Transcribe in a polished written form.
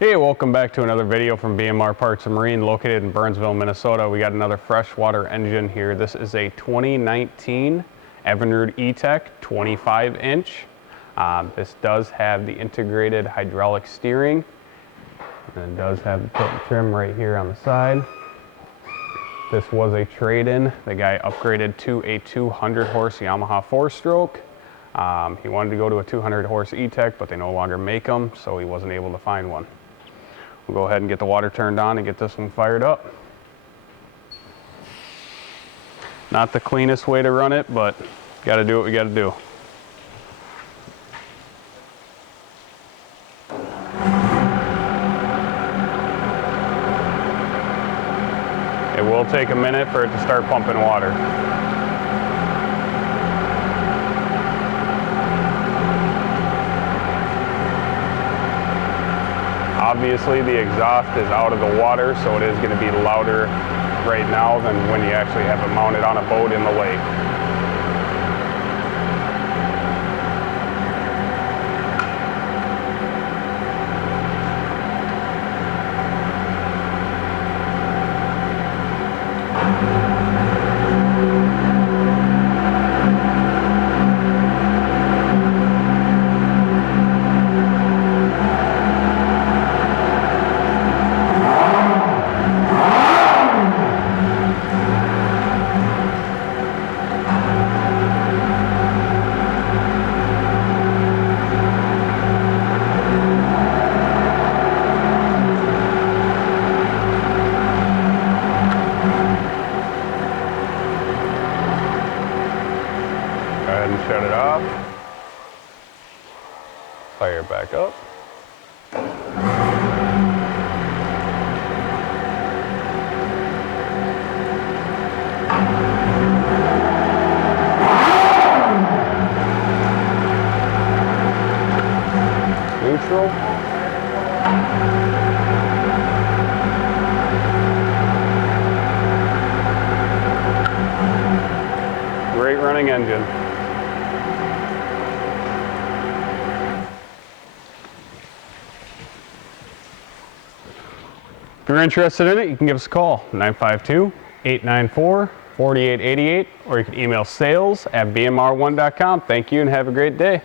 Hey, welcome back to another video from BMR Parts and Marine located in Burnsville, Minnesota. We got another freshwater engine here. This is a 2019 Evinrude ETEC 25-inch. This does have the integrated hydraulic steering and it does have the tilt and trim right here on the side. This was a trade-in. The guy upgraded to a 200 horse Yamaha 4-stroke. He wanted to go to a 200 horse ETEC, but they no longer make them, so he wasn't able to find one. We'll go ahead and get the water turned on and get this one fired up. Not the cleanest way to run it, but gotta do what we gotta do. It will take a minute for it to start pumping water. Obviously the exhaust is out of the water, so it is going to be louder right now than when you actually have it mounted on a boat in the lake. Go ahead and shut it off. Fire it back up. Neutral. Great running engine. If you're interested in it, you can give us a call, 952-894-4888, or you can email sales@bmr1.com. Thank you and have a great day.